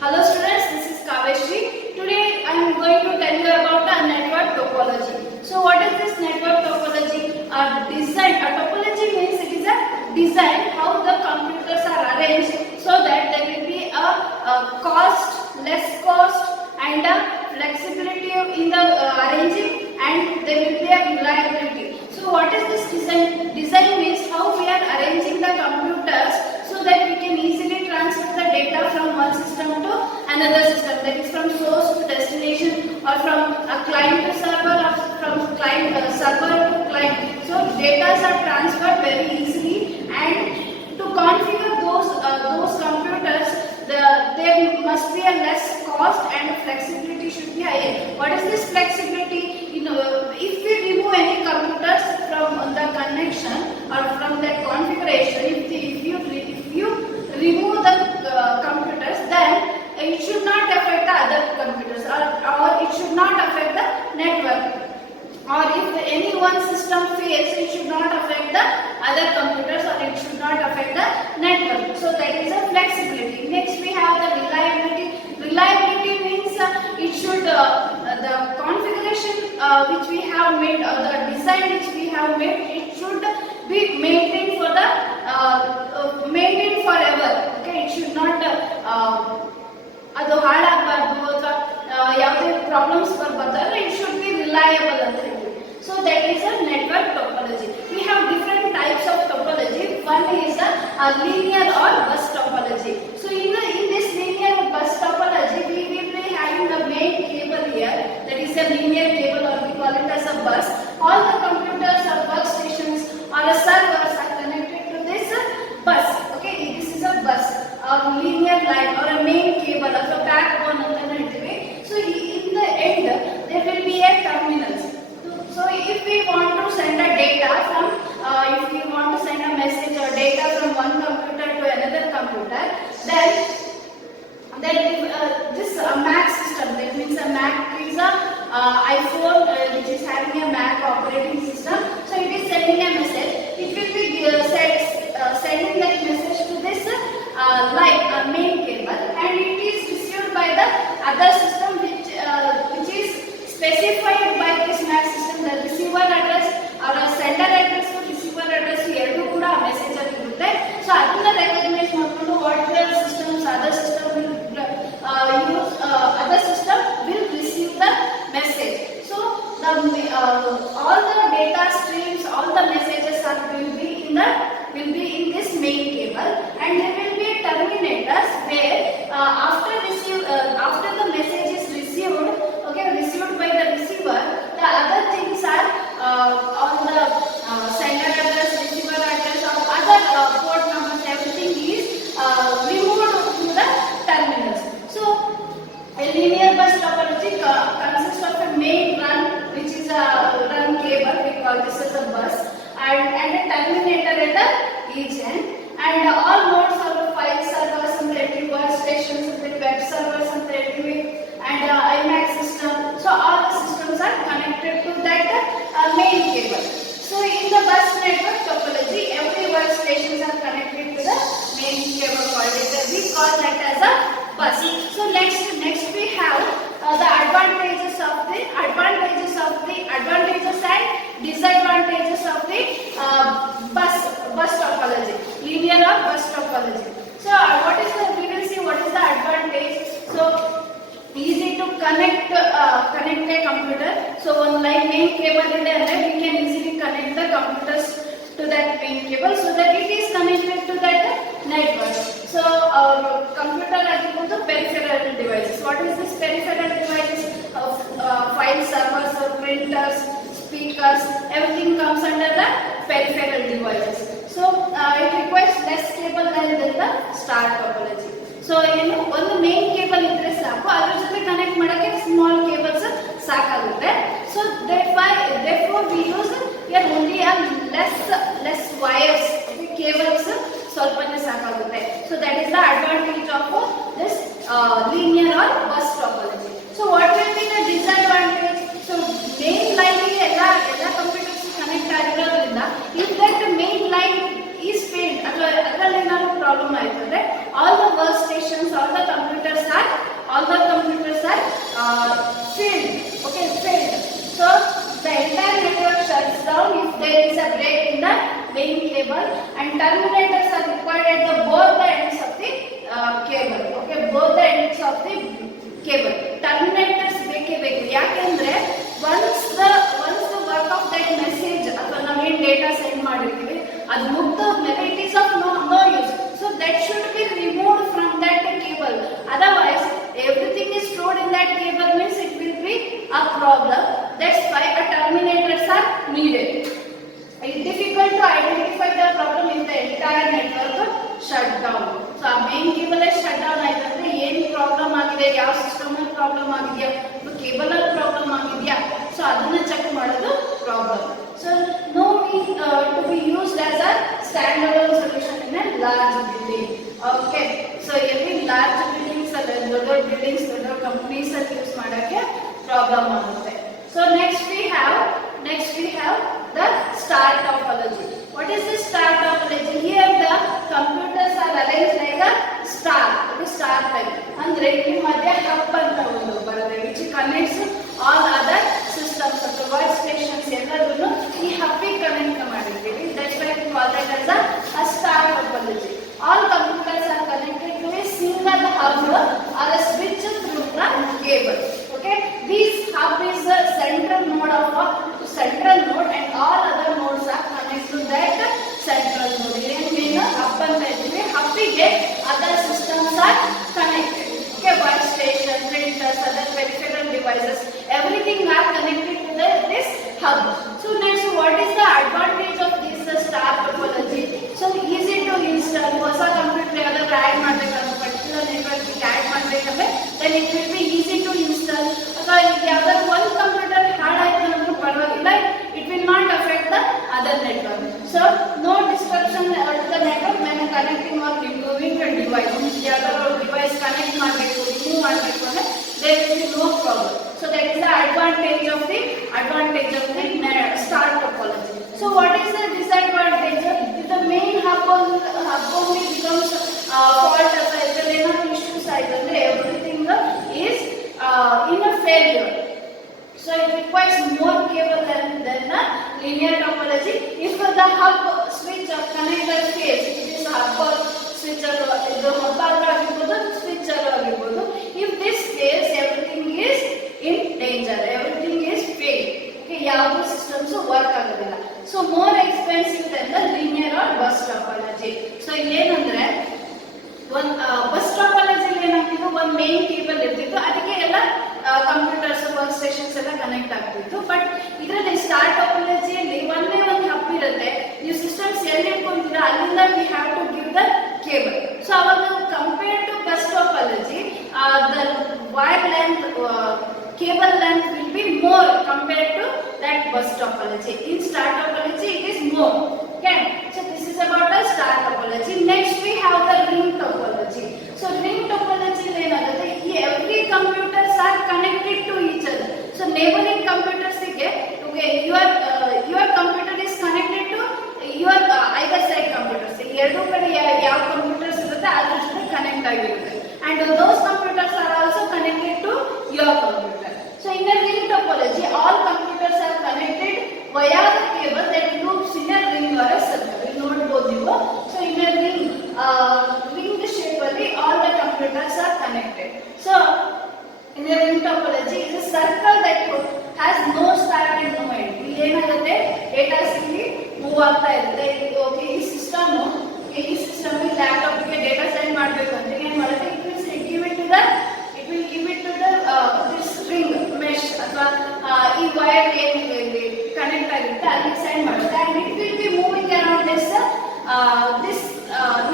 Hello students, this is Kaveshri. Today I am going to tell you about a network topology. So what is this network topology? A topology means it is a design how the computers are arranged so that there will be a cost, less cost and a flexibility in the arranging, and there will be a reliability. So what is this design? Design means how we are arranging the computers so that we can easily transfer the data from one system to another system, that is from source to destination, or from a client to server, or from server to client. So data are transferred very easily, and to configure those computers, there must be a less cost and flexibility should be higher. What is this flexibility? If we remove any computers from the connection or from the configuration, if you remove the computers, then it should not affect the other computers, or it should not affect the network. Or if any one system fails, it should not affect the other computers, or it should not affect the network. So that is a flexibility. Next we have the reliability. Reliability means it should the configuration which we have made, or the design which we have made, it should be maintained for the maintained forever. Okay, it should not ಅದು ಹಾಳಾಗಬಾರ್ದು ಅಥವಾ ಯಾವುದೇ problems ಬರಬಾರ್ದು. It should be reliable ಅಂತ ಹೇಳ್ತೀವಿ. So that is a network topology. We have different types of topology. One is a linear or bus topology. So in this linear bus topology, we will be having a main cable here, that is a linear cable, or we call it as a bus. All the computers or workstations or servers are connected to this bus. Okay, this is a bus or linear line or a main cable or a backbone ಅಂತ ಹೇಳ್ತೀವಿ. So in the end there will be a terminals. So if we want to send a data from if we want to send a message or data from one computer to another computer, then this Mac system, that means a Mac is a iPhone which is having a Mac operating system. So it is sending a message. It will be sending that message to this line, main cable, and it is received by the other system which is specified by this Mac system. The receiver address or a sender address to receiver address ಎರಡು ಕೂಡ message ಅಲ್ಲಿ ಇರುತ್ತೆ. So ಅದನ್ನ recognise ಮಾಡಿಕೊಂಡು what the systems other system will receive the message. So all the data streams, all the messages will be in this main cable, and there will be terminators where after the message is received, received by the receiver, the other things are all the sender address, receiver address, or other port numbers, everything is removed to the terminals. So a linear bus topology consists of a main run, which is a run cable, we call this as a bus, and a terminator at the each end, and all nodes of file servers and the workstations and the web servers and the and iMac system. So all the systems are connected to that main cable. So in the bus network topology, every workstations are connected to the main cable called it. We call that as a bus. So next we have the advantages and disadvantages of the bus topology, linear or bus topology. So we will see what is the advantage. So easy to connect a computer. So one line main cable ide andre we can easily connect the computers to that main cable so that it is connected to that network. So computer ಆಗಿರ್ಬೋದು peripheral devices. What is this peripheral devices? File servers, printers, speakers, everything comes under the peripheral devices. So it requires less cable than the star topology. So ಒಂದು main cable ಇದ್ರೆ ಸಾಕು, ಅದರ ಜೊತೆ connect ಮಾಡಕ್ಕೆ small cables ಸಾಕಾಗುತ್ತೆ. So therefore we use here only a less wires, cables ಸ್ವಲ್ಪನೇ ಸಾಕಾಗುತ್ತೆ. So that is the advantage of this linear or bus topology. So what will be the disadvantage? So main line ಎಲ್ಲ computers connect ಆಗಿರೋದ್ರಿಂದ if that main line is failed, ಅದರಲ್ಲಿ ಏನಾದರೂ problem ಆಯ್ತು ಅಂದ್ರೆ all the workstations, all the computers are cable, and terminators are required at the both the ends of the cable. Okay, both the ends of the cable. Terminators ಬೇಕೇ ಬೇಕು. ಯಾಕೆಂದ್ರೆ once the work of that message ಅಥವಾ ನಾವೇನು data send ಮಾಡಿರ್ತೀವಿ ಅದು ಮುಗ್ದೋದ್ಮೇಲೆ it is of no use. So that should be removed from that cable. Otherwise, everything is stored in that cable means it will be a problem. That's why a terminators are needed. It's difficult to identify the problem if the entire network shut down. So our main cable is shut down ಆಯ್ತಂದ್ರೆ ಏನು problem ಆಗಿದೆ, ಯಾವ system ಅಲ್ಲಿ problem ಆಗಿದೆಯಾ, cable ಅಲ್ಲಿ problem ಆಗಿದೆಯಾ, so ಅದನ್ನ check ಮಾಡೋದು problem. So no need to be used as a standalone solution in a large building. Okay, so every large buildings ಅಲ್ಲಿ ದೊಡ್ಡ buildings ದೊಡ್ಡ companies ಅಲ್ಲಿ ಯೂಸ್ ಮಾಡಕ್ಕೆ ಪ್ರಾಬ್ಲಮ್ ಆಗುತ್ತೆ. So next we have the star topology. What is the star topology? Here the computers are arranged like a star, the star type. ಅಂದ್ರೆ ಈ ಮಧ್ಯ hub ಅಂತ ಒಂದು ಬರುತ್ತೆ which connects all other systems of the workstations ಎಲ್ಲದನ್ನು ಈ ಹಬ್ಬಿಗೆ connect ಮಾಡಿರ್ತೀವಿ. That's why we call that as a star topology. All computers are connected to a single hub or a switch through the cable. Okay, this hub is the central node and all other nodes are connected to that central node. ಏನು hub ಅಂತ ಇದ್ದೀವಿ, ಹಬ್ಬಿಗೆ other systems are connected. Okay, workstation, printers, other peripheral devices, everything are connected to this hub. So next, what is the advantage of this star topology? So easy to install. ಹೊಸ computer ಯಾವ್ದಾದ್ರು add ಮಾಡಬೇಕಂದ್ರೆ particular network add ಮಾಡಬೇಕಂದ್ರೆ then it will be easy to install. ಅಥವಾ ಯಾವ್ದಾದ್ರು ಒಂದು computer ಹಾಳಾಯ್ತು ಅನ್ನೋದು ಪರವಾಗಿಲ್ಲ, it will not affect the other network. So no disruption to the network when connecting or removing a device. ಯಾವ್ದಾದ್ರು device connect ಮಾಡಬೇಕು, remove ಮಾಡಬೇಕು ಅಂದ್ರೆ there will be no problem. So that is the advantage of the star topology. So what is the disadvantage? If the main hub only becomes fault ಅಥವಾ ಇದರಲ್ಲಿ ಏನಾದ್ರು issues ಆಯ್ತು ಅಂದ್ರೆ everything is in a failure. So it requires more cable than a linear topology. If the hub switch or connector fails, it is hub or switcher ಇದು ಹಬ್ಬ ಆಗಿರ್ಬೋದು, switcher ಆಗಿರ್ಬೋದು, if this fails everything is in danger, everything is failed. Okay, ಯಾವುದು systems work ಆಗೋದಿಲ್ಲ. So more expensive than the linear or bus topology. So ಏನಂದ್ರೆ ಒಂದು bus topology ಏನಾಗ್ತಿತ್ತು, ಒಂದು ಮೇನ್ ಕೇಬಲ್ ಇರ್ತಿತ್ತು, ಅದಕ್ಕೆ ಎಲ್ಲ ಕಂಪ್ಯೂಟರ್ಸ್ ವರ್ಕ್ ಸ್ಟೇಷನ್ಸ್ ಎಲ್ಲ ಕನೆಕ್ಟ್ ಆಗ್ತಿತ್ತು. ಬಟ್ ಇದರಲ್ಲಿ ಸ್ಟಾರ್ ಟಾಪಾಲಜಿಯಲ್ಲಿ ಒಂದೇ ಒಂದು ಹಬ್ ಇರುತ್ತೆ, ನೀವು ಸಿಸ್ಟಮ್ಸ್ ಎಲ್ಲಿ ಇಟ್ಕೊಂತೀರಾ ಅಲ್ಲಿಂದ we have to give the cable. So ಅವಾಗ compared to bus topology the wire length cable length will be more compared to that bus topology. In star topology it is more. Okay, so this is about the star topology. Next we have the ring topology. So ring topology ಏನಾಗುತ್ತೆ, every computers are connected to each other. So neighboring computers ಗೆ your computer is connected to your either side computers. ಎರಡು ಕಡೆ ಯಾವ computers ಇರುತ್ತೆ ಅದ್ರ ಜೊತೆ connect ಆಗಿರುತ್ತೆ, and those computers are also connected to your computer. So in a ring topology, all computers are connected via the cable that loops in a ring or a circle. We note you. So in a ring shape, all the computers are connected. So in a ring topology, it is a circle that has no start and no end. ಏನಾಗುತ್ತೆ, data ಇಲ್ಲಿ move ಆಗ್ತಾ ಇರುತ್ತೆ. Okay, ಈ system laptop ಗೆ data send ಮಾಡಬೇಕು ಅಂದ್ರೆ ಏನ್ ಮಾಡುತ್ತೆ, it will give it to the this ring mesh ಅಥವಾ ಈ ವೈರ್ ಏನಿದೆ ಇಲ್ಲಿ ಕನೆಕ್ಟ್ ಆಗುತ್ತೆ ಅಲ್ಲಿ ಸೆಂಡ್ ಮಾಡುತ್ತೆ, and it will be moving around this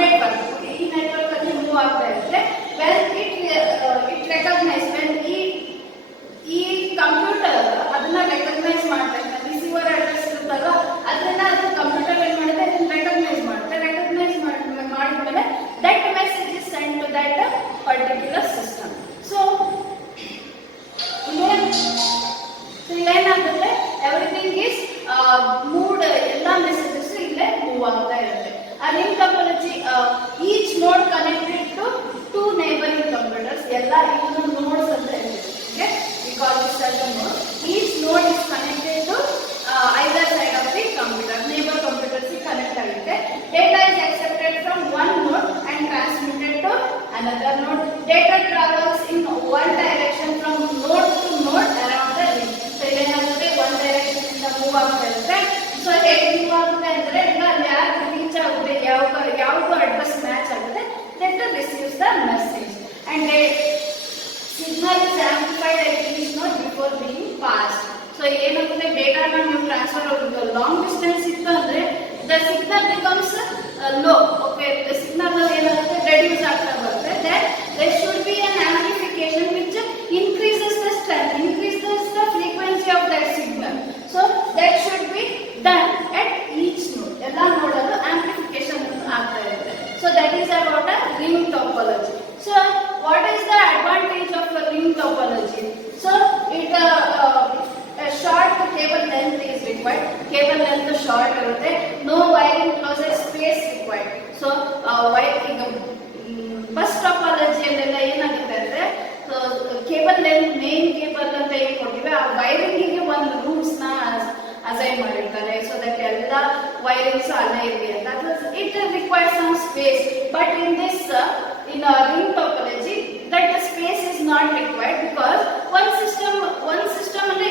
network. ಈ ನೆಟ್ವರ್ಕ್ ಅಲ್ಲಿ ಮೂವ್ ಆಗ್ತಾ ಇರುತ್ತೆ. when it recognize when ಈ ಕಂಪ್ಯೂಟರ್ ಅದನ್ನ ರೆಕಗ್ನೈಸ್ ಮಾಡ್ತಾ ಇದೆ, ರಿಸೀವರ್ ಅಡ್ರೆಸ್ ಇರುತ್ತಲ್ವಾ ಅದನ್ನ ಅದು ಕಂಪ್ಯೂಟರ್ ಏನ್ ಮಾಡುತ್ತೆ, ಅದನ್ನ ರೆಕಗ್ನೈಸ್ ಮಾಡಿದ್ಮೇಲೆ that message is sent to that particular system. So ಏನಾಗುತ್ತೆ, everything is moved, ಎಲ್ಲ ಮೆಸೇಜಸ್ ಇಲ್ಲೇ ಮೂವ್ ಆಗ್ತಾ ಇರುತ್ತೆ. A ring topology, each node connected to two neighboring computers. ಎಲ್ಲ ಇನ್ನೊಂದು nodes ಅಂತ ಹೇಳ್ತೀವಿ. Okay, we call this as a node. Each node is connected to either side of the computer. Neighbor computers connect ಆಗುತ್ತೆ. another node. Data travels in one direction from node to node around the ring. So ಇದೇನಾಗುತ್ತೆ one direction ಇಂದ move ಆಗ್ತಾ ಇರುತ್ತೆ. So ಹೇಗೆ move ಆಗುತ್ತೆ ಅಂದ್ರೆ ಈಗ ಅಲ್ಲಿ ಯಾರು ರೀಚ್ ಆಗುತ್ತೆ ಯಾವುದು ಅಡ್ರೆಸ್ ಮ್ಯಾಚ್ ಆಗುತ್ತೆ that receives the message and the signal is amplified at each node before being passed. So ಏನಾಗುತ್ತೆ ಡೇಟಾನ ನೀವು ಟ್ರಾನ್ಸ್ಫರ್ ಲಾಂಗ್ ಡಿಸ್ಟೆನ್ಸ್ ಇತ್ತು ಅಂದ್ರೆ the signal becomes low. Okay, the signal ಏನಾಗುತ್ತೆ reduce ಆಗ್ತಾ ಬರುತ್ತೆ. That there should be an amplification which increases the strength, increases the frequency of that signal. So that should be done at each node. ಎಲ್ಲ ನೋಡಲು amplification ಆಗ್ತಾ ಇರುತ್ತೆ. So that is about a ring topology. So what is the advantage of a ring topology? So it a short cable length is required. Cable length short irutte. No wiring closet space required. So wiring bus topology allela enagutte andre so cable length main cable anta ಏನು ಕೊಟ್ಟಿವೆ ಆ wiring ಗೆ ಒಂದು roots ನ assign ಮಾಡಿರ್ತಾರೆ so that ಎಲ್ಲ wirings ಅಲ್ಲೇ ಇರಲಿ ಅಂತ. It requires some space, but in this in a ring topology that the space is not required because one system ಅಲ್ಲಿ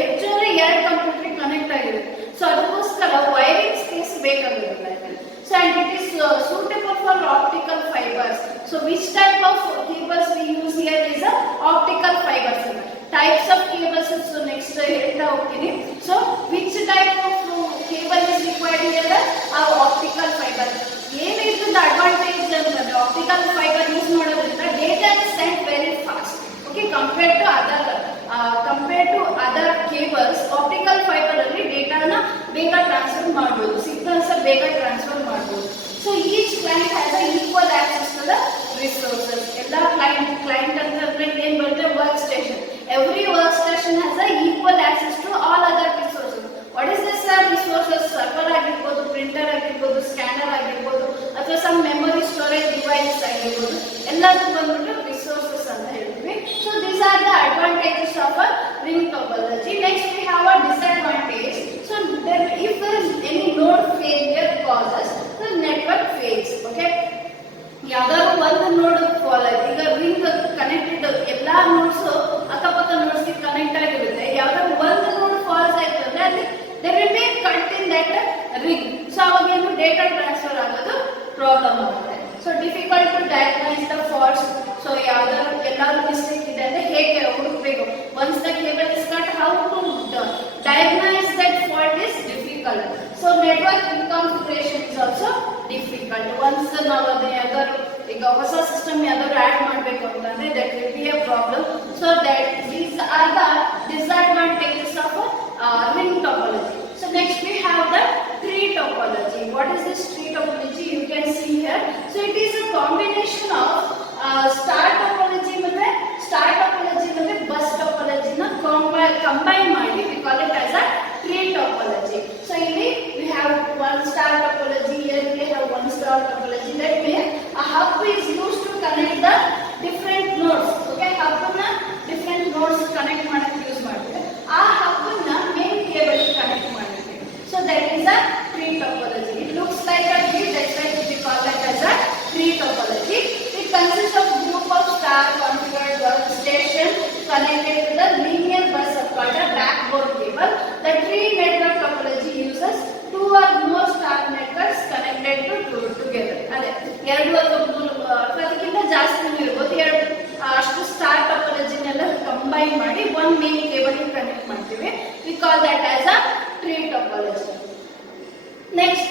ಹೆಚ್ಚು ಅಂದ್ರೆ ಎರಡು ಕಂಪ್ಯೂಟರ್ ಕನೆಕ್ಟ್ ಆಗಿರುತ್ತೆ. ಸೊ ಅದಕ್ಕೋಸ್ಕರ ವೈರಿಂಗ್ ಸ್ಪೇಸ್ ಬೇಕಾಗಿರುತ್ತೆ. So and it is suitable for optical fibers. So which type of cables we use here is a optical fibers. Types of cables, so next ಹೇಳ್ತಾ ಹೋಗ್ತೀನಿ. So which type of cable is required here? Optical fiber. ಏನು ಇದರ advantage ಅಂತಂದ್ರೆ optical fibre use ಮಾಡೋದ್ರಿಂದ data is sent very fast. Okay, compared to other cables, optical fiber ಅಲ್ಲಿ ಡೇಟಾನ ಬೇಗ transfer ಮಾಡಬಹುದು, signals ಬೇಗ ಟ್ರಾನ್ಸ್ಫರ್ ಮಾಡಬಹುದು. So each client has a equal access to the resources. ಎಲ್ಲ client ಅಂದ್ರೆ ಏನು ಬರುತ್ತೆ work station. Every workstation has a equal access to all other resources. What is this resources? Server ಆಗಿರಬಹುದು, printer ಆಗಿರಬಹುದು, scanner ಆಗಿರಬಹುದು, ಅಥವಾ some memory storage device ಆಗಿರಬಹುದು, ಎಲ್ಲದಕ್ಕೂ ಬಂದ್ಬಿಟ್ಟು ರಿಸೋರ್ಸಸ್ ಅಂತ ಹೇಳ್ತೀವಿ. So these are the advantages of a ring topology. Next we have a disadvantage. So if there is any node failure causes the network fails. Okay, ಯಾವ್ದಾದ್ರು ಒಂದು ನೋಡ್ fall ಆಯ್ತು, ಈಗ ರಿಂಗ್ ಕನೆಕ್ಟೆಡ್ ಎಲ್ಲಾ ನೋಡ್ಸ್ ಅಕ್ಕಪಕ್ಕ notes connect ಆಗಿರುತ್ತೆ, ಯಾವ್ದಾದ್ರು ಒಂದು ನೋಡ್ ಫಾಲ್ಸ್ ಆಯ್ತು ಅಂದ್ರೆ ಅಲ್ಲಿ there will be a cut in that ring. So ಅವಾಗ ಏನು ಡೇಟಾ ಟ್ರಾನ್ಸ್ಫರ್ ಆಗೋದು ಪ್ರಾಬ್ಲಮ್ ಆಗುತ್ತೆ. So difficult to diagnose the faults. So ಯಾವ್ದಾದ್ರು ಎಲ್ಲಾದ್ರೂ ಮಿಸ್ಟೇಕ್ ಇದೆ ಅಂದ್ರೆ ಹೇಗೆ ಹುಡುಕ್ಬೇಕು? Once the cable is cut, how to diagnose that fault is difficult. So network reconfiguration is also difficult. Once ನಾವು ಅದನ್ನ ಯಾವ್ದಾದ್ರು ಈಗ ಹೊಸ ಸಿಸ್ಟಮ್ ಯಾವ್ದಾದ್ರು ಆಡ್ ಮಾಡಬೇಕು ಅಂತಂದ್ರೆ that will be A problem. So that these are the disadvantages of ring topology. So next we have the tree topology. What is this tree topology? You can see here. So it is a combination of star topology ಮತ್ತೆ bus topology na combine ಮಾಡಿ we call it as a tree topology. So ಇಲ್ಲಿ we have one star topology, here we have one star topology. That means a hub is used to connect the different nodes. Okay, hub na different nodes connect ಮಾಡಕ್ಕೆ use ಮಾಡ್ತೀವಿ. ಆ hub na main cable connect ಮಾಡ್ತೀವಿ. So that is a tree topology. It looks like a tree, that's why we call that as a tree topology. It consists of group of star configured workstation connected to the linear bus called a backbone cable. The tree network topology uses two or more star networks connected to together. ಅದೇ ಎರಡು ಅಥವಾ ಅದಕ್ಕಿಂತ ಜಾಸ್ತಿ ಇರಬಹುದು, ಎರಡು ಅಷ್ಟು star ಟೋಪೋಲಜಿನೆಲ್ಲ combine ಮಾಡಿ one main cable connect ಮಾಡ್ತೀವಿ. We call that as a tree topology. Next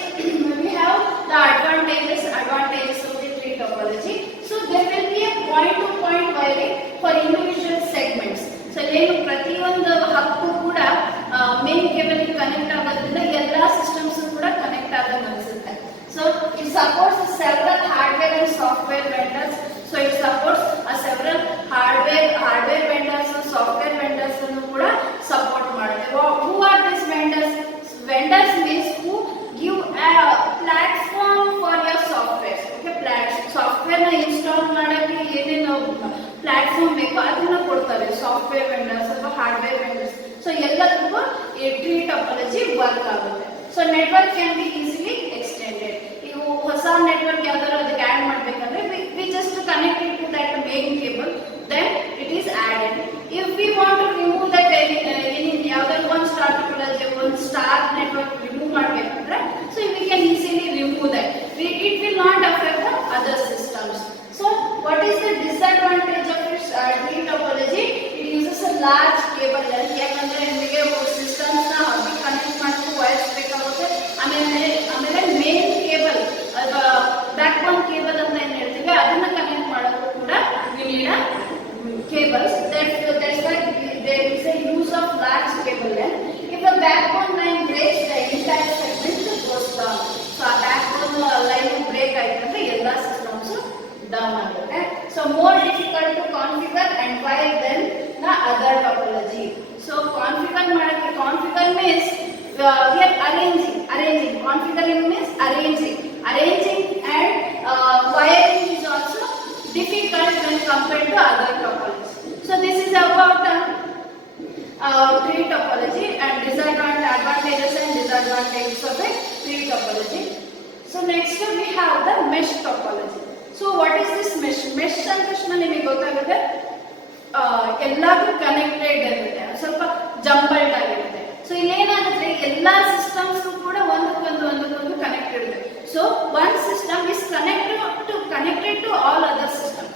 we have the advantages of the tree topology. So there will be a point to point wiring for individual segments. So ಏನು ಪ್ರತಿಯೊಂದು ಹಕ್ಕು ಕೂಡ main cable connect ಆಗೋದ್ರಿಂದ ಎಲ್ಲಾ systems ಕೂಡ connect ಆದಂಗೆ ಅನಿಸುತ್ತೆ. So it supports several hardware and software vendors. So it supports several hardware vendors and software vendors ಅನ್ನು ಕೂಡ ಸಪೋರ್ಟ್ ಮಾಡುತ್ತೆ. Who are these vendors? Vendors means who give a platform for your software. Okay, software na install ಮಾಡಕ್ಕೆ ಏನೇನು platform ಬೇಕು ಅದನ್ನ ಕೊಡ್ತಾರೆ software vendors ಅಥವಾ hardware vendors. So ಎಲ್ಲದಕ್ಕೂ ಈ ಟ್ರೀ ಟೋಪೋಲಜಿ ವರ್ಕ್ ಆಗುತ್ತೆ. So network can be easily extended. ನೀವು ಹೊಸ ನೆಟ್ವರ್ಕ್ ಯಾವ್ದಾದ್ರು ಅದಕ್ಕೆ ಆಡ್ ಮಾಡ್ಬೇಕಂದ್ರೆ we just connect large cable length. ಯಾಕಂದ್ರೆ ನಿಮಗೆ ಸಿಸ್ಟಮ್ಸ್ ನ ಕನೆಕ್ಟ್ ಮಾಡಕ್ಕೆ ವೈರ್ಸ್ ಬೇಕಾಗುತ್ತೆ. ಆಮೇಲೆ ಮೇನ್ ಕೇಬಲ್ ಬ್ಯಾಕ್ ಬೋನ್ ಕೇಬಲ್ ಅಂತ ಏನ್ ಹೇಳ್ತೀವಿ ಅದನ್ನ ಕನೆಕ್ಟ್ ಮಾಡೋಕ್ಕೂ ಕೂಡ we need a cables. That's why there is a use of large cable length. If a backbone line breaks, the entire segment goes down. So a backbone line break ಆಯ್ತಂದ್ರೆ ಎಲ್ಲ systems down ಆಗುತ್ತೆ. So more difficult to configure and wire than the other topology. So configure means we are arranging. Configuring means arranging and wiring is also difficult when compared to other topologies. So this is about tree topology and advantages and disadvantages of a tree topology. So next we have the mesh topology. So what is this mesh? Mesh ಅಂತಕ್ಷಣ ನಿಮಗೆ ಗೊತ್ತಾಗುತ್ತೆ ಎಲ್ಲಾದ್ರೂ connected ಇರುತ್ತೆ, ಸ್ವಲ್ಪ jumbled ಆಗಿರುತ್ತೆ. So ಇಲ್ಲೇನಾಗುತ್ತೆ ಎಲ್ಲಾ systems ಕೂಡ ಒಂದಕ್ಕೊಂದು connected ಇದೆ. So one system is connected to all other system.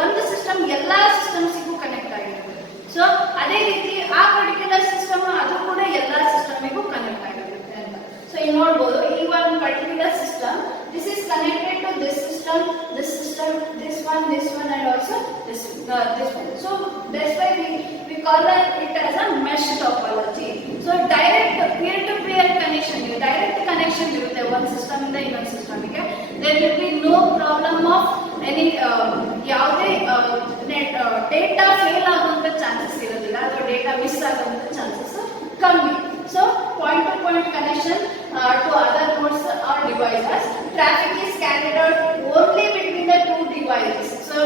ಒಂದು ಸಿಸ್ಟಮ್ ಎಲ್ಲಾ ಸಿಸ್ಟಮ್ಸ್ಗೂ ಕನೆಕ್ಟ್ ಆಗಿರುತ್ತೆ. ಸೊ ಅದೇ ರೀತಿ ಆ ಪರ್ಟಿಕ್ಯುಲರ್ ಸಿಸ್ಟಮ್ ಅದು ಕೂಡ ಎಲ್ಲಾ ಸಿಸ್ಟಮ್ಗೂ ಕನೆಕ್ಟ್ ಆಗಿರುತ್ತೆ ಅಂತ. ಸೊ ಇಲ್ಲಿ ನೋಡಬಹುದು ಈ ಒಂದು particular system this is connected to this system, this one and also this one. So that's why we call it as a mesh topology. So direct peer-to-peer connection, direct connection irutte one system inda innond system ಗೆ. There will be no problem of any ಯಾವುದೇ data fail ಆಗುವಂತ chances ಇರೋದಿಲ್ಲ ಅಥವಾ data miss ಆಗುವಂತ chances ಕಮ್ಮಿ. So point to point connection to other nodes or devices. Traffic is carried out only between the two devices. So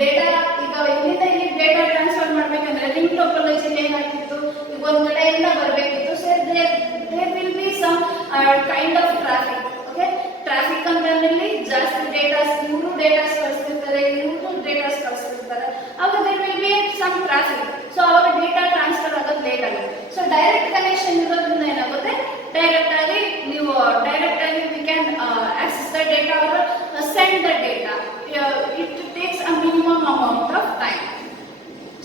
data ಈಗ ಇಲ್ಲಿಂದ ಇಲ್ಲಿ data transfer ಮಾಡಬೇಕಂದ್ರೆ ರಿಂಗ್ ಟೋಪೋಲಜಿ ಏನಾಗಿತ್ತು, ಈಗ ಒಂದು ಕಡೆಯಿಂದ ಬರಬೇಕಿತ್ತು. So there will be some kind of traffic. Okay, traffic ಅಂದ್ರೆ ಜಾಸ್ತಿ ಡೇಟಾಸ್ ಇವರು ಡೇಟಾಸ್ ಕಳಿಸ್ತಿರ್ತಾರೆ, ಇವರು ಡೇಟಾಸ್ ಕಳಿಸ್ತಿರ್ತಾರೆ, ಆಗ there will be some traffic. So ಅವಾಗ ಡೇಟಾ ಟ್ರಾನ್ಸ್ಫರ್ ಆಗೋದು ಲೇಟ್ ಆಗುತ್ತೆ. ಸೊ ಡೈರೆಕ್ಟ್ ಕನೆಕ್ಷನ್ ಇರೋದ್ರಿಂದ ಏನಾಗುತ್ತೆ, ಡೈರೆಕ್ಟ್ ಆಗಿ we can access the data or send the data. It takes a minimum amount of time.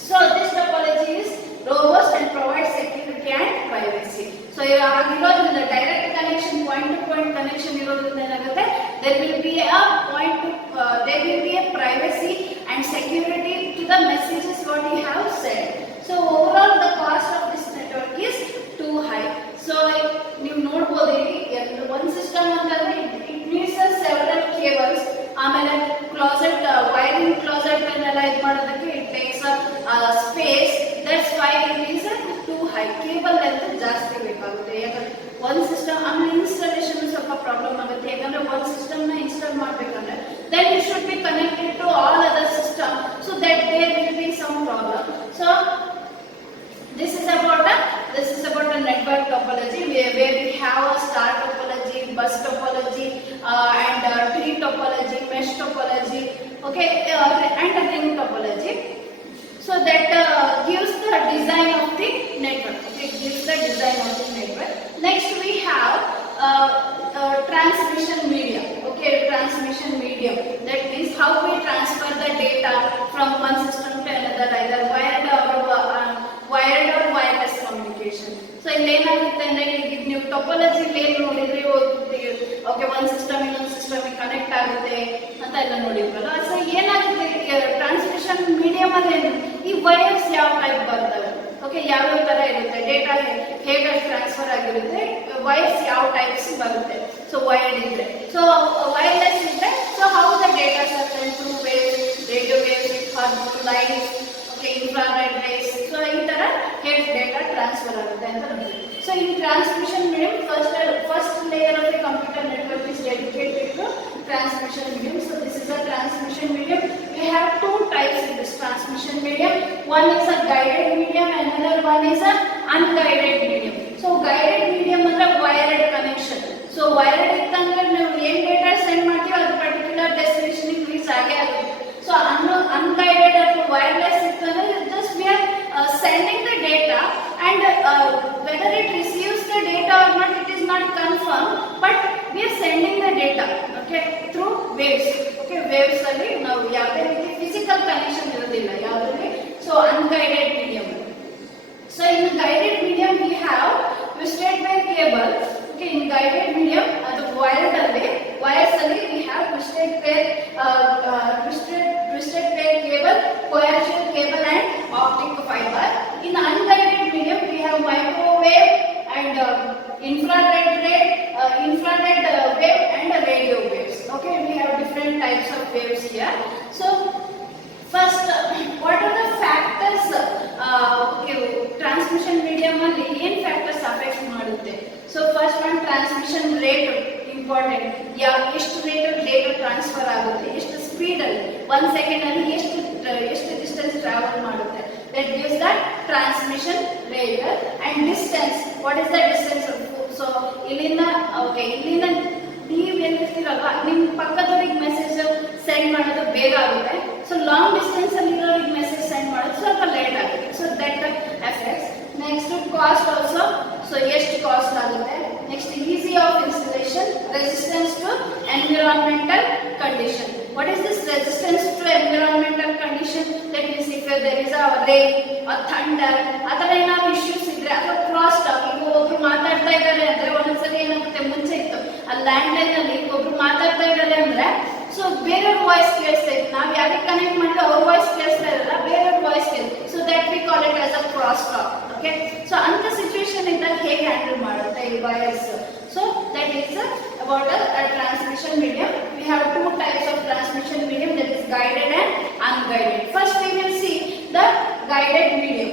So this topology is robust and provides security and privacy. So ಆಗಿರೋದ್ರಿಂದ direct connection point to point connection ಇರೋದ್ರಿಂದ ಏನಾಗುತ್ತೆ, there will be a privacy and security to the messages what you have sent. So overall the cost of this network is too high. So ನೀವು ನೋಡಬಹುದು ಇಲ್ಲಿ ಒಂದು system ಅಂತಂದ್ರೆ it needs several cables. ಆಮೇಲೆ closet wiring closet ಅನ್ನೆಲ್ಲ ಇದು ಮಾಡೋದಕ್ಕೆ it takes a space. That's why it is too high. Cable length ಜಾಸ್ತಿ ಬೇಕಾಗುತ್ತೆ. ಯಾಕಂದ್ರೆ ಒಂದು ಸಿಸ್ಟಮ್ ಆಮೇಲೆ ಇನ್ಸ್ಟಾಲೇಷನ್ ಸ್ವಲ್ಪ ಪ್ರಾಬ್ಲಮ್ ಆಗುತ್ತೆ. ಯಾಕಂದ್ರೆ ಒಂದು ಸಿಸ್ಟಮ್ ನ ಇನ್ಸ್ಟಾಲ್ ಮಾಡಬೇಕಂದ್ರೆ then it should be connected to all other system, so that there will be some problem. So this is about a network topology where we have a star topology, bus topology, and tree topology, mesh topology, okay, and a ring topology. So that gives the design of the network. Okay, gives the design of the network. Next we have transmission medium. Okay, transmission medium. That means how we transfer the data from one system to another, either wired or wireless communication. So ಇಲ್ಲಿ ಏನಾಗುತ್ತೆ ಅಂದ್ರೆ ಈಗ ನೀವು topology ಏನು ನೋಡಿದ್ರೆ okay ಒಂದು system ಇನ್ನೊಂದು system connect ಆಗುತ್ತೆ ಅಂತ ಎಲ್ಲ ನೋಡಿದ್ವಲ್ಲ. ಸೊ ಏನಾಗುತ್ತೆ ಟ್ರಾನ್ಸ್ಮಿಷನ್ ಮೀಡಿಯಂ ಅಲ್ಲಿ ಈ ವೈರ್ಸ್ ಯಾವ ಟೈಪ್ ಬರ್ತವೆ, ಓಕೆ ಯಾವ್ಯಾವ ತರ ಇರುತ್ತೆ, ಡೇಟಾ ಹೇಗೆ ಟ್ರಾನ್ಸ್ಫರ್ ಆಗಿರುತ್ತೆ, ವೈರ್ಸ್ ಯಾವ ಟೈಪ್ಸ್ ಬರುತ್ತೆ. ಸೊ ವೈರ್ಡ್ ಇದ್ರೆ, ಸೊ ವೈರ್ಲೆಸ್ ಇದ್ರೆ, so how the data are sent through waves, radio waves or lights, okay infrared rays. So ಈ ತರ ಹೇಗೆ ಡೇಟಾ ಟ್ರಾನ್ಸ್ಫರ್ ಆಗುತ್ತೆ ಅಂತ ನೋಡಿ. So in transmission medium, first layer of the computer network is dedicated to transmission medium. So this is a transmission medium. We have two types in this transmission medium. One is a guided medium and another one is a unguided medium. So guided medium ಅಂದ್ರೆ wired connection. So wired ಇತ್ತಂದ್ರೆ ನಾವು ಏನ್ data send ಮಾಡ್ತೀವಿ ಅದು particular destination ಗೆ reach ಆಗೇ ಆಗುತ್ತೆ. So unguided or wireless ಇತ್ತಂದ್ರೆ just we are sending the data and whether it receives the data or not, it is not confirmed, but we are sending the data, okay, through waves. Okay, waves ಅಲ್ಲಿ ನಾವು ಯಾವುದೇ ರೀತಿ physical connection ಇರೋದಿಲ್ಲ ಯಾವುದೇ. So unguided medium. guided medium ಅದು wired ಅಲ್ಲಿ wires ಅಲ್ಲಿ we have twisted pair cable, coaxial cable and optic fiber. In unguided medium we have microwave and infrared wave and radio waves. Okay, we have different types of waves here. So first, what are the factors? Okay, transmission medium ಅಲ್ಲಿ ಏನ್ factors affect ಮಾಡುತ್ತೆ? So first one, transmission rate important. ಎಷ್ಟು rate ಅಲ್ಲಿ data transfer ಆಗುತ್ತೆ, ಎಷ್ಟು speed ಅಲ್ಲಿ 1 second ಅಲ್ಲಿ ಎಷ್ಟು ಡಿಸ್ಟೆನ್ಸ್ ಟ್ರಾವೆಲ್ ಮಾಡುತ್ತೆ. That gives that transmission rate. And distance, what is the distance? So ಇಲ್ಲಿಂದ ನೀವು ಎಲ್ಲಿರ್ತೀರಲ್ವಾ ನಿಮ್ಮ ಪಕ್ಕದವರಿಗೆ ಮೆಸೇಜ್ ಸೆಂಡ್ ಮಾಡೋದು ಬೇಗ ಆಗುತ್ತೆ. ಸೊ ಲಾಂಗ್ ಡಿಸ್ಟೆನ್ಸ್ ಅಲ್ಲಿ ಇರೋರಿಗೆ ಮೆಸೇಜ್ ಸೆಂಡ್ ಮಾಡೋದು ಸ್ವಲ್ಪ ಲೇಟ್ ಆಗುತ್ತೆ. So that effects. Next cost also. So ಎಷ್ಟು ಕಾಸ್ಟ್ ಆಗುತ್ತೆ. Next easy of installation, resistance to environmental condition. What is this resistance to environmental condition? That means if there is a rain or thunder, ಅದರ ಏನಾದ್ರು issues ಇದ್ರೆ ಅಥವಾ cross talk, ಈಗ ಒಬ್ರು ಮಾತಾಡ್ತಾ ಇದ್ದಾರೆ ಅಂದ್ರೆ ಒಂದೊಂದ್ಸರಿ ಏನಾಗುತ್ತೆ, ಮುಂಚೆ ಇತ್ತು ಆ ಲ್ಯಾಂಡ್ ಲೈನ್ ಅಲ್ಲಿ ಒಬ್ರು ಮಾತಾಡ್ತಾ ಇದ್ದಾರೆ ಅಂದ್ರೆ ಸೊ ಬೇರೆಯವ್ರ ವಾಯ್ಸ್ ಕೇಳಿಸ್ತಾ ಇತ್ತು, ನಾವ್ ಯಾರಿಗೆ ಕನೆಕ್ಟ್ ಮಾಡಿದ್ರೆ ಅವ್ರ ವಾಯ್ಸ್ ಕೇಳಿಸ್ತಾ ಇರಲ್ಲ, ಬೇರೆಯವ್ರ ವಾಯ್ಸ್ ಕೇಳಿಸ್ತು. So that we call it as a cross talk. Okay, so ಅಂತ ಸಿಚುವೇಶನ್ ಇದ್ದಾಗ ಹೇಗೆ ಹ್ಯಾಂಡಲ್ ಮಾಡುತ್ತೆ ಈ wires? So that is about a transmission medium. We have two types of transmission medium, that is guided and unguided. First we will see the guided medium.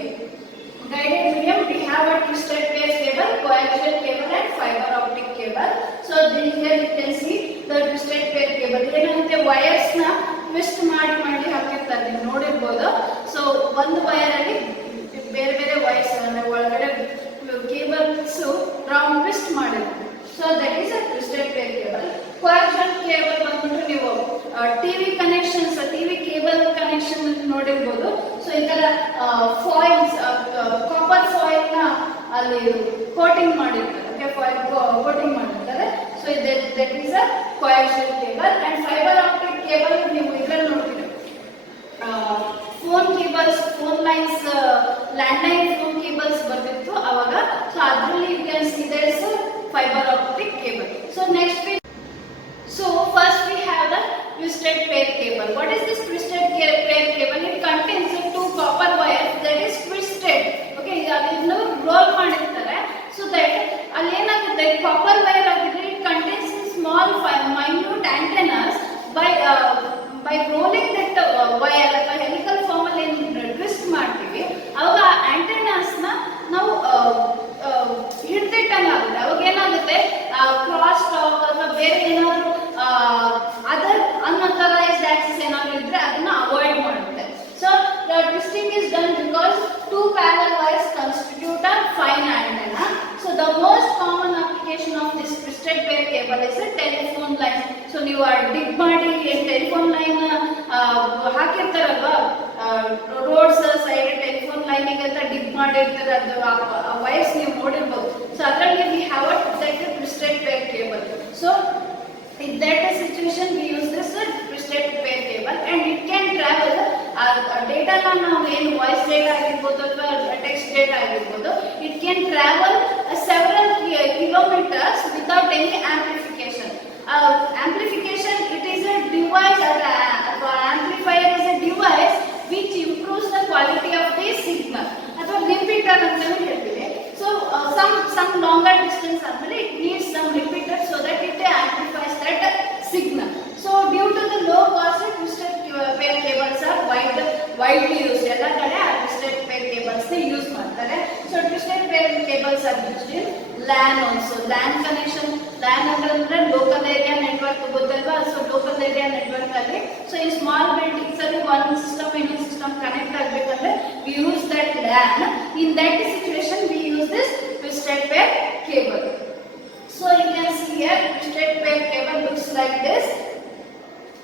Guided medium, we have a twisted pair cable, coaxial cable and fiber optic cable. So here you can see the twisted pair cable. ಏನಂತೆ wires ನ twist ಮಾಡಿ ಹಾಕಿರ್ತಾರೆ, ನೀವು ನೋಡಿರಬಹುದು. So ಒಂದು wire ಅಲ್ಲಿ ಬೇರೆ ಬೇರೆ ವೈರ್ಸ್ ಒಳಗಡೆ ಕೇಬಲ್ಸ್ ರೌಂಡ್ ಟ್ವಿಸ್ಟ್ ಮಾಡಿರ್ತಾರೆ. So that is a twisted pair cable. Coaxial cable ಬಂದ್ಬಿಟ್ಟು ನೀವು TV connections, TV cable connection ನೋಡಿರ್ಬೋದು. ಸೊ ಈ ತರ ಫಾಯಿಲ್ಸ್, ಕಾಪರ್ ಫಾಯಿಲ್ ನ ಅಲ್ಲಿ ಕೋಟಿಂಗ್ ಮಾಡಿರ್ತಾರೆ. ಓಕೆ, ಫಾಯಿಲ್ ಕೋಟಿಂಗ್ ಮಾಡಿರ್ತಾರೆ. So that is a coaxial cable. And fiber optic cable ನೀವು ಇದ್ರಲ್ಲಿ ನೋಡ್ತೀರಿ, phone cables, phone lines, landline phone cables ಬರ್ತಿತ್ತು ಅವಾಗ. ಸೊ ಅದರಲ್ಲಿ you can see there is fiber optic cable. So first we have the twisted pair cable. What is this twisted pair cable? It contains two copper wires that is twisted. Okay, ಅದನ್ನು roll ಮಾಡಿರ್ತಾರೆ. So that ಅಲ್ಲಿ ಏನಾಗುತ್ತೆ, copper wire ಆಗಿದ್ರೆ it contains small minute antennas. By rolling that wire ಅಥವಾ helical form ಅಲ್ಲಿ twist ಮಾಡ್ತೀವಿ, ಅವಾಗ antennas ನ ನಾವು ಹಿಡಿದಿಟ್ಟಂಗಾಗುತ್ತೆ. ಅವಾಗ ಏನಾಗುತ್ತೆ, ಕ್ರಾಸ್ ಟಾಕ್ ಅಥವಾ ಬೇರೆ ಏನಾದ್ರು ಅದರ್ ಅನ್ಅಥರೈಸ್ಡ್ ಆಕ್ಸೆಸ್ ಏನಾದ್ರು ಇದ್ರೆ ಅದನ್ನ ಅವಾಯ್ಡ್ ಮಾಡುತ್ತೆ. So the twisting is done because two parallel wires constitute a fine antenna. So the most common application of this twisted pair cable is a telephone line. So ನೀವು dig ಮಾಡಿ telephone line ಹಾಕಿರ್ತಾರಲ್ವಾ, roads side telephone ಲೈನಿಗೆ ಅಂತ dig ಮಾಡಿರ್ತಾರೆ, ಅದು wires ನೀವು ನೋಡಿರ್ಬೋದು. So ಅದರಲ್ಲಿ we have a twisted pair cable. So in that situation we use this twisted pair cable and it can travel data na ನಾವು ಏನು ವಾಯ್ಸ್ ಡೇಟಾ ಆಗಿರ್ಬೋದು ಅಥವಾ ಟೆಕ್ಸ್ಟ್ ಡೇಟಾ ಆಗಿರ್ಬೋದು, it can travel several kilometers without any amplification. Amplification, it is a device, or amplifier is a device which improves the quality of the signal. ಅಥವಾ repeater ಅಂತಾನೂ ಹೇಳ್ತೀವಿ. So some longer distance ಆದ್ಮೇಲೆ it needs some repeater so that it amplifies that signal. So due to the low cost, twisted pair cables are widely used. ಎಲ್ಲ ಕಡೆ twisted pair cables ನ use ಮಾಡ್ತಾರೆ. So twisted pair cables are used in LAN also. LAN connection, LAN ಅಂದ್ರೆ local area network ಗೊತ್ತಲ್ವಾ? So local area network ಅಲ್ಲಿ, so in small buildings ಅಲ್ಲಿ one system ಇನ್ನೊಂದು system connect ಆಗಬೇಕಂದ್ರೆ we use that LAN. In that situation we use this twisted pair cable. So you can see here twisted pair cable looks like this.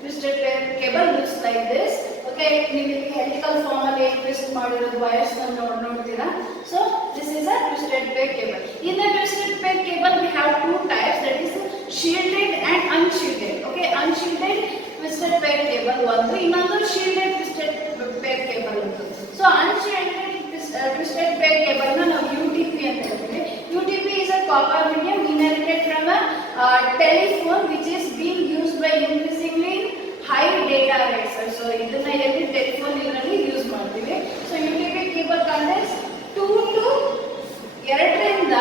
Twisted pair cable looks like this. Okay, ನೀವು helical form ಅಲ್ಲಿ twist ಮಾಡಿರೋದು wires ನ ನೋಡ್ತೀರಾ. So this is a twisted pair cable. In the twisted pair cable we have two types, that is shielded and unshielded. Okay, unshielded twisted pair cable ಒಂದು, ಇನ್ನೊಂದು shielded twisted pair cable ಒಂದು. So unshielded twisted pair cable ನ ನಾವು UTP ಅಂತ ಹೇಳ್ತೀವಿ. UTP is a copper medium inherent generated from a telephone which is being used by increasingly high data rates. So ಇದನ್ನ ಎಲ್ಲಿ telephone ಇದರಲ್ಲಿ use ಮಾಡ್ತೀವಿ. So UTP cable contains 2 to 2 ರಿಂದ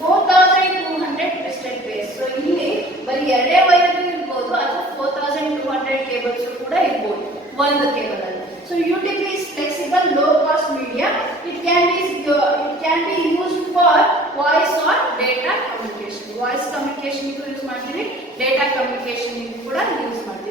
4200 twisted pairs. So ಇಲ್ಲಿ ಬರೀ ಎರಡೇ ವೈರ್ ಇರಬಹುದು ಅಥವಾ 4200 ಕೇಬಲ್ಸ್ ಕೂಡ ಇರಬಹುದು ಒಂದು ಕೇಬಲ್ ಅಲ್ಲಿ. So UTP is flexible, low cost media. It can be used for voice or data communication. Voice communication ಗೂ ಯೂಸ್ ಮಾಡ್ತೀವಿ, data communication ಗೂ ಕೂಡ ಯೂಸ್ ಮಾಡ್ತೀವಿ.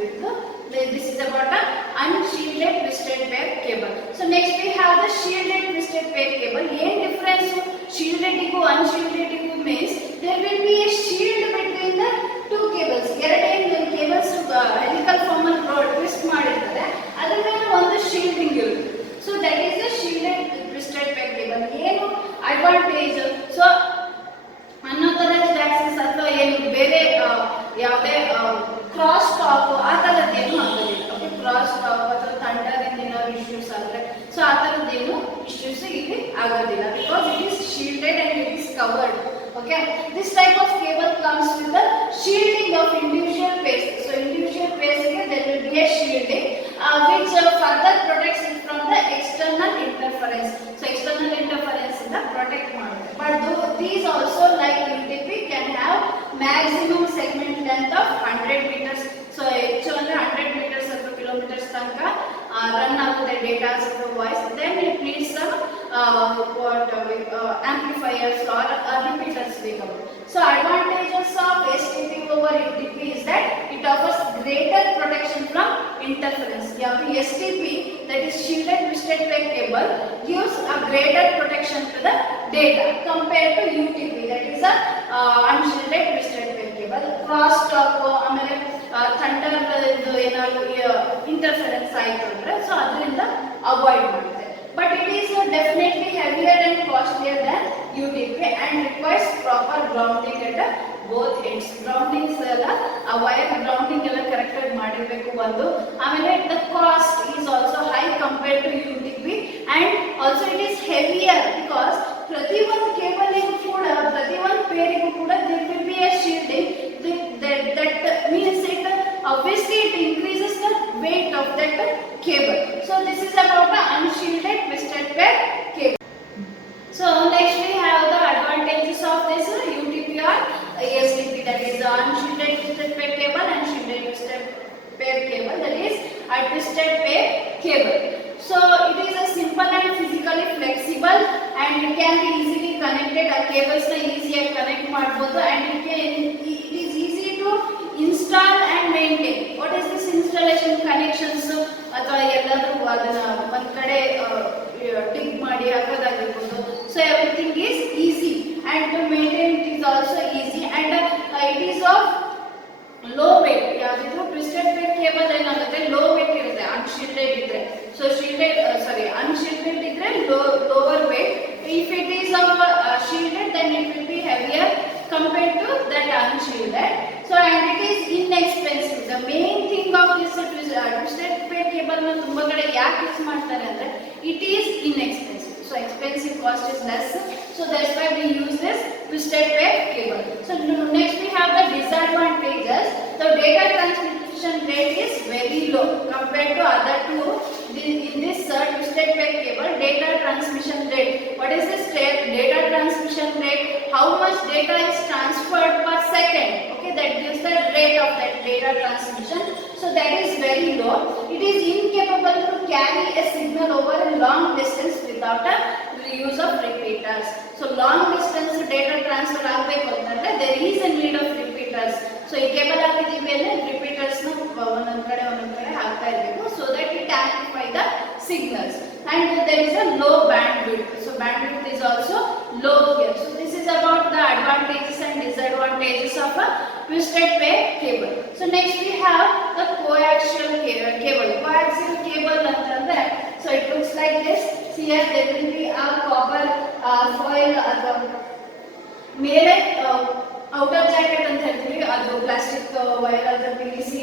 This is about a unshielded twisted pair cable. So next we have the shielded twisted pair cable. What difference shielded ಗೂ unshielded ಗೂ means there will be a shield between the two cables. ಎರಡು cables helical form ಅಲ್ಲಿ twist ಮಾಡಿರ್ತಾರೆ, ಅದರ ಮೇಲೆ ಒಂದು shielding ಇರುತ್ತೆ. So that is the shielded twisted pair cable. ಏನು advantage? So unauthorized access ಅಥವಾ ಏನು ಬೇರೆ ಯಾವುದೇ ಕ್ರಾಸ್ ಟಾಕ್ ಆ ಥರದ್ದೇನು ಆಗೋದಿಲ್ಲ. ಓಕೆ, ಕ್ರಾಸ್ ಟಾಕ್ ಅಥವಾ ಥಂಡರಿಂದ ಏನಾದ್ರು ಇಶ್ಯೂಸ್ ಆದರೆ ಸೊ ಆ ಥರದ್ದೇನು ಇಶ್ಯೂಸ್ ಇಲ್ಲಿ ಆಗೋದಿಲ್ಲ, because it is shielded and it is covered. Okay, this type of cable comes with the shielding of individual pairs. So individual pairs there will be a shielding which further protects it from the external interference. So external interference inda protect ಮಾಡುತ್ತೆ. But these also like UTP can have maximum segment length of 100 meters. So actually 100 meters or kilometers ತನಕ run ಆಗುತ್ತೆ data or voice. Then it needs some amplifiers or repeaters. So advantages of STP over UTP is that it offers greater protection from interference. STP, that is shielded twisted pair cable, gives a greater protection to the data compared to UTP, that is a unshielded twisted pair cable. Cross talk ಆಮೇಲೆ thunder ಏನಾದ್ರು interference ಆಯಿತು ಅಂದರೆ so ಅದರಿಂದ avoid ಮಾಡುತ್ತೆ. But it is definitely heavier and costlier than UTP and requires proper grounding at both ends. Groundings ಎಲ್ಲ ಆ wire grounding ಎಲ್ಲ correct ಆಗಿ ಮಾಡಿರಬೇಕು ಒಂದು. ಆಮೇಲೆ the cost is also high compared to UTP and also it is heavier because ಪ್ರತಿ ಒಂದು ಕೇಬಲ್ಗೂ ಕೂಡ ಪ್ರತಿ ಒಂದು ಪೇರಿಗೂ ಕೂಡ there will be a shielding that means it obviously it increases the weight of that cable. So this is about the unshielded twisted pair cable. So next we have the advantages of this UTP or STP, that is the unshielded twisted pair cable and shielded twisted pair cable, that is a twisted pair cable. So it is a simple and physically flexible and it can be easily connected. A cables na easy ಆಗಿ connect ಮಾಡಬಹುದು and it is easy to install and maintain. What is this installation? Connections ಅಥವಾ ಎಲ್ಲಾದರೂ ಅದನ್ನ ಒಂದು ಕಡೆ tick ಮಾಡಿ ಹಾಕೋದಾಗಿರ್ಬೋದು. So everything is easy and to maintain it is also easy and it is of low weight. ಯಾವ್ದಿದ್ರು twisted pair cable ಏನಾಗುತ್ತೆ low weight ಇರುತ್ತೆ unshielded ಇದ್ರೆ. So unshielded ಇದ್ರೆ lower weight. If it is of shielded then it will be heavier compared to that unshielded. So and it is inexpensive. The main thing of this twisted pair cable na ತುಂಬಾ ಕಡೆ ಯಾಕೆ use ಮಾಡ್ತಾರೆ ಅಂದ್ರೆ it is inexpensive. So expensive cost is less. So that's why we use this twisted pair cable. So next we have the disadvantages. The data transmission rate is very low compared to other two. In this twisted pair cable, data transmission rate. What is this data transmission rate? How much data is transferred per second? Okay, that gives the rate of that data transmission. So that is very low. It is incapable to carry a signal over a long distance without a use of repeaters. So long distance data transfer ಆಗಬೇಕು ಅಂತಂದ್ರೆ there is a need of repeaters. So ಈ cable ಹಾಕಿದೀವಿ ಅಂದ್ರೆ repeaters ನ ಒಂದೊಂದು ಕಡೆ ಹಾಕ್ತಾ ಇರಬೇಕು so that it amplify the signals and there is a low bandwidth. So bandwidth is also low here. So this is about the advantages and disadvantages of a twisted pair cable. So next we have the coaxial cable. Coaxial cable ಅಂತಂದ್ರೆ so it looks like this. See here there will be a copper foil ಅಥವಾ ಮೇಲೆ outer jacket ಅಂತ ಹೇಳ್ತೀವಿ, ಅದು plastic wire ಅಥವಾ PVC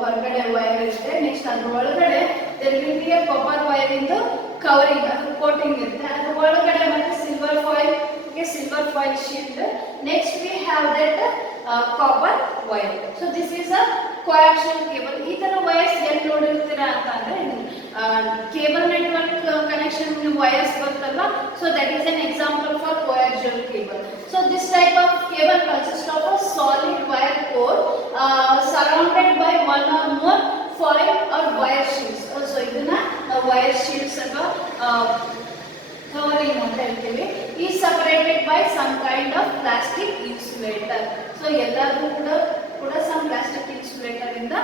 ಹೊರಗಡೆ wire ಇರುತ್ತೆ. Next ಅದ್ರ ಒಳಗಡೆ there will be a copper wire ಇಂದು ಕವರಿಂಗ್ ಅದು ಕೋಟಿಂಗ್ ಇರುತ್ತೆ. ಅದ್ರ ಒಳಗಡೆ ಮತ್ತೆ silver foil Okay, silver foil shield. Next we have that copper wire. So this is a coaxial cable. ಈ ತರ wires ಎಲ್ಲಿ ನೋಡಿರ್ತೀರಾ ಅಂತ ಅಂದ್ರೆ cable network connection wires ಬರುತ್ತಲ್ವಾ, so that is an example for coaxial cable. So this type of cable consists of a solid wire core surrounded by one or more foil or wire shields. So ಇದನ್ನ wire shields ಅಥವಾ covering ಅಂತ ಹೇಳ್ತೀವಿ. is separated by some kind of plastic insulator. So ಎಲ್ಲರೂ ಕೂಡ some plastic insulator ಇಂದ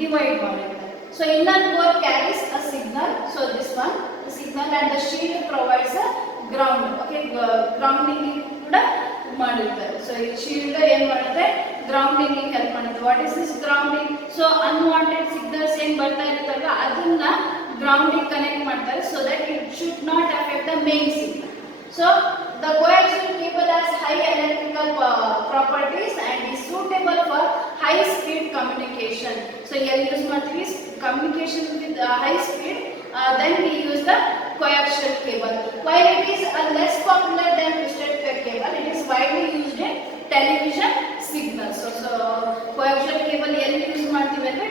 divide ಮಾಡಿರ್ತಾರೆ. So inner core carries a signal. So this one, the signal, and the shield provides a ground. Okay, grounding ಕೂಡ ಮಾಡಿರ್ತಾರೆ. So ಈ shield ಏನು ಮಾಡುತ್ತೆ, grounding help ಮಾಡುತ್ತೆ. What is this grounding? So unwanted signals ಏನು ಬರ್ತಾ ಇರುತ್ತಲ್ವಾ ಅದನ್ನ grounding connect ಮಾಡ್ತಾರೆ, so that it should not affect the main signal. So the coaxial cable has high electrical properties and is suitable for high speed communication. So here use ಮಾಡ್ತೀವಿ communication with high speed, then we use the coaxial cable. While it is less popular than twisted pair cable, it is widely used in television signals. So coaxial cable ಎಲ್ಲಿ use ಮಾಡ್ತೀವಿ ಅಂದ್ರೆ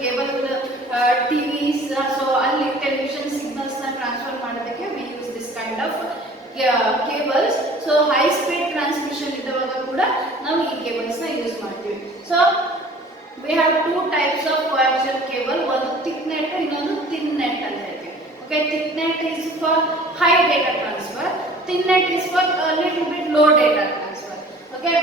cable TVs, so ಅಲ್ಲಿ television signals ನ transfer ಮಾಡೋದಕ್ಕೆ we use this kind of cables. So high speed transmission ಇದ್ದಾಗ ಕೂಡ ನಾವು ಈ cables ನ ಯೂಸ್ ಮಾಡ್ತೀವಿ. So we have two types of coaxial cable, one thick net ಇನ್ನೊಂದು thin net ಅಂತ ಹೇಳ್ತೀವಿ. Okay, thick net is for high data transfer, thin net is for a little bit low data transfer. Okay,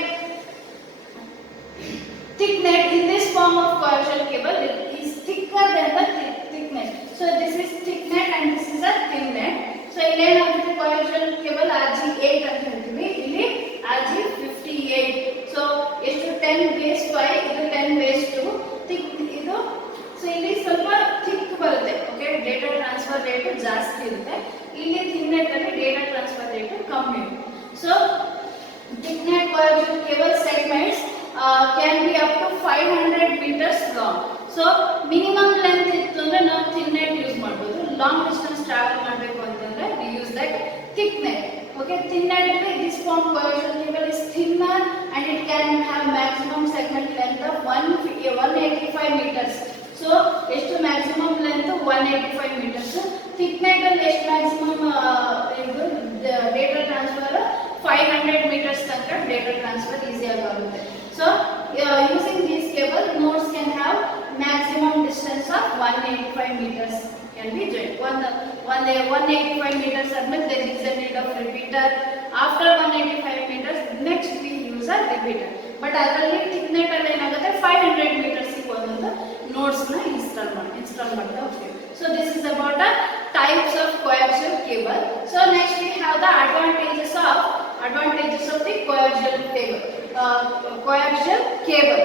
thick net in this form of coaxial cable is thicker than the thick net. So this is thick net and this is a thin net. So ಇಲ್ಲಿ ಏನಾಗುತ್ತೆ, coaxial cable RG8 ಅಂತ ಹೇಳ್ತೀವಿ, ಇಲ್ಲಿ RG58. So ಎಷ್ಟು 10 base 5, ಇದು 10 base 2, thick ಇದು. So ಇಲ್ಲಿ ಸ್ವಲ್ಪ thick ಬರುತ್ತೆ. Okay, data transfer rate ಜಾಸ್ತಿ ಇರುತ್ತೆ. ಇಲ್ಲಿ thin net ಅಲ್ಲಿ data transfer rate ಕಮ್ಮಿ ಇರುತ್ತೆ. So thick net coaxial cable segments can be up to 500 meters long. So minimum length ಇತ್ತು ಅಂದ್ರೆ ನಾವು thin net ಯೂಸ್ ಮಾಡಬಹುದು. Long distance travel ಮಾಡಬೇಕು ಅಂತಂದ್ರೆ we use that thick net. Okay, thin net this form coaxial cable is thinner and it can have maximum segment length of 185 meters. So ಎಷ್ಟು maximum length 185 meters. Thick net ಅಲ್ಲಿ ಎಷ್ಟು maximum data transfer 500 meters ತನಕ data transfer easy ಆಗುತ್ತೆ. So using this cable, nodes can have maximum distance of 185 meters can be joined. 185 meters admit there is a need of repeater. After 185 meters, next we use a repeater. But ಅದರಲ್ಲಿ thick net ಅಲ್ಲಿ ಏನಾಗುತ್ತೆ 500 meters ಗೆ ಒಂದೊಂದು nodes ನ install ಮಾಡ್ತಾ ಹೋಗ್ತೀವಿ. So this is about the types of coaxial cable. So next we have the advantages of the coaxial cable.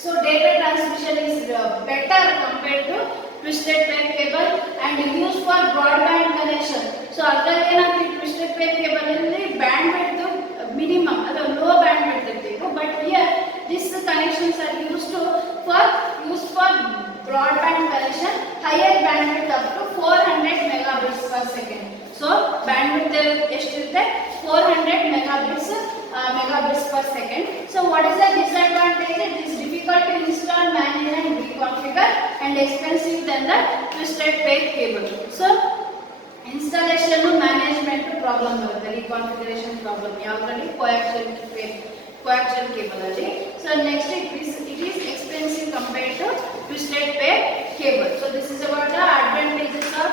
So data transmission is better compared to twisted pair cable and used for broadband connection. So ಅದರಲ್ಲಿ ಏನಾಗ್ತದೆ, twisted pair cable ಅಲ್ಲಿ bandwidth minimum ಅದು low bandwidth ಇರ್ತಿತ್ತು, but here these connections are used for broadband connection, higher bandwidth up to 400 megabits per second. So bandwidth ಎಷ್ಟಿರುತ್ತೆ 400 megabits per second. So what is the disadvantage? It is difficult to install, manage and reconfigure and expensive than the twisted pair cable. So installation management problem ಬರುತ್ತೆ, reconfiguration problem ಯಾವ್ದ್ರಲ್ಲಿ coaxial cable ಅಲ್ಲಿ. So next it is expensive compared to twisted pair cable. So this is about the advantages of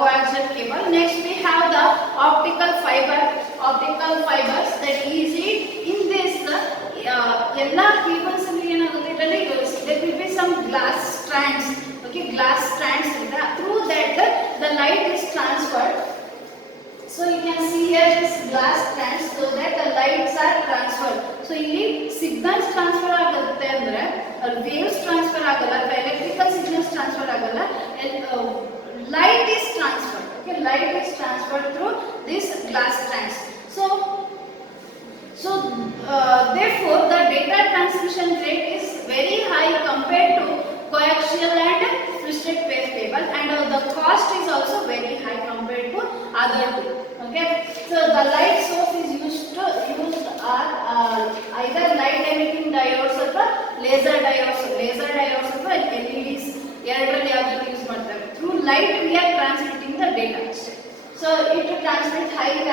coaxial cable. Next we have the optical fibers that is in this ಎಲ್ಲ cables ಅಲ್ಲಿ ಏನಾಗುತ್ತೆ, ಇದರಲ್ಲಿ there will be some glass strands. Okay, glass strands through that the light is transferred. So you can see here this glass strands, so that the lights are transferred. So ಇಲ್ಲಿ signals transfer ಆಗುತ್ತೆ ಅಂದ್ರೆ waves transfer ಆಗಲ್ಲ, ಅಥವಾ electrical signals transfer ಆಗಲ್ಲ, light is transferred. Okay, light is transferred through these glass strands. So therefore the data transmission rate is very high compared to coaxial and twisted pair cable, and the cost is also very high compared to other two. Okay, so the light source light we are transmitting the data. So it transmits light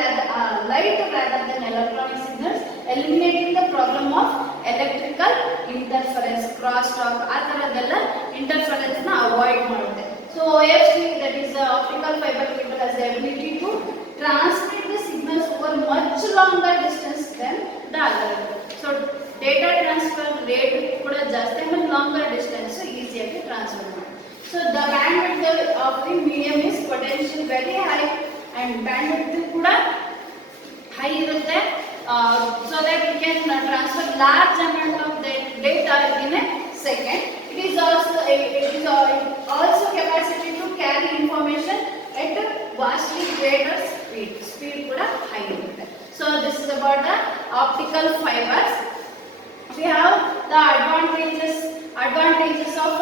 rather than electronic signals, eliminating the problem of electrical interference, crosstalk ಆ ತರದೆಲ್ಲ interference ನ avoid ಮಾಡುತ್ತೆ. So OFC, that is the optical fiber cable, has the ability to transmit the signals over much longer distance than the other. So data transfer rate kuda ಜಾಸ್ತಿ and longer distance easy ಆಗಿ transfer ಮಾಡುತ್ತೆ. So the bandwidth of the medium is potentially very high and bandwidth kuda high irutte, so that we can transfer large amount of the data in a second. It is also capacity to carry information at vastly greater speed kuda high irutte. So this is about the optical fibers. We have the advantages of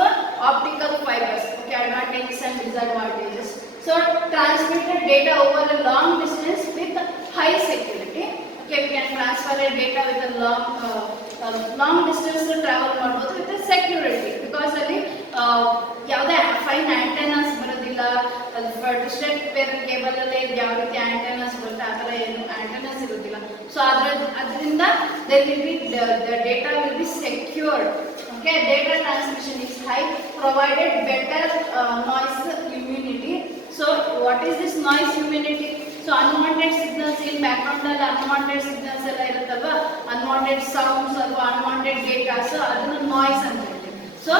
optical fibers. Okay, advantages and disadvantages. So transmitted data over a long distance with high security. Okay, we can transfer a data with a long distance travel ಮಾಡಬಹುದು with a security, because ಅಲ್ಲಿ ಯಾವುದೇ fine antennas ಬರೋದಿಲ್ಲ. Distant parent cable ಅಲ್ಲಿ ಯಾವ ರೀತಿ antennas ಬರುತ್ತೆ ಆ ಥರ ಏನು ಆಂಟೆನಾಸ್ ಇರೋದಿಲ್ಲ. ಸೊ ಅದರಿಂದ the data will be secured. Okay, data transmission is high, provided better noise immunity. So what is this noise immunity? So unwanted signals in background ಅಲ್ಲಿ unwanted signals ಎಲ್ಲ ಇರುತ್ತಲ್ವಾ, unwanted sounds ಅಥವಾ unwanted data, so ಅದನ್ನ noise ಅಂತ ಹೇಳ್ತೀವಿ. So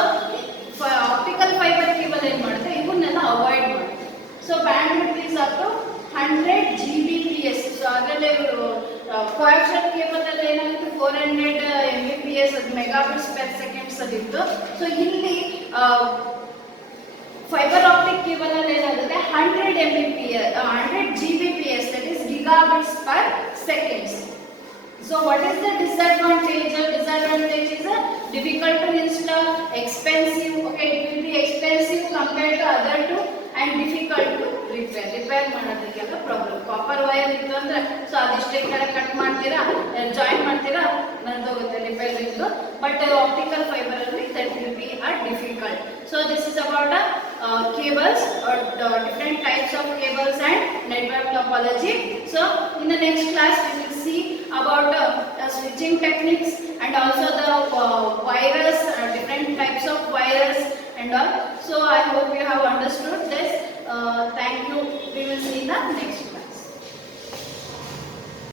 optical fiber cable ಏನು ಮಾಡುತ್ತೆ, ಇವನ್ನೆಲ್ಲ ಅವಾಯ್ಡ್ ಮಾಡುತ್ತೆ. So bandwidth is up to 100 Gbps. So ಅದರಲ್ಲಿ coaxial cable ಅಲ್ಲಿ ಏನಾಗುತ್ತೆ 400 Mbps, ಅದು megabits per seconds ಅದಿತ್ತು. So ಇಲ್ಲಿ fiber optic cable ಅಲ್ಲಿ ಏನಾಗುತ್ತೆ 100 Mbps, 100 Gbps, that is gigabits per seconds. So what is the disadvantage? Disadvantage is difficult to install, expensive. Okay, it will be expensive compared to other two and difficult to repair ಮಾಡೋದಕ್ಕೆಲ್ಲ problem. Copper wire ಇತ್ತು ಅಂದ್ರೆ so ಅದಿಷ್ಟೇ ಕಡೆ cut ಮಾಡ್ತೀರಾ, join ಮಾಡ್ತೀರಾ, ನಂದೋಗುತ್ತೆ repairing. But optical fibre ಅಲ್ಲಿ that will be difficult. So this is about cables or different types of cables and network topology. So in the next class we will see about switching techniques and also the wires, different types of wires and all. So I hope you have understood this. Thank you. We will see in the next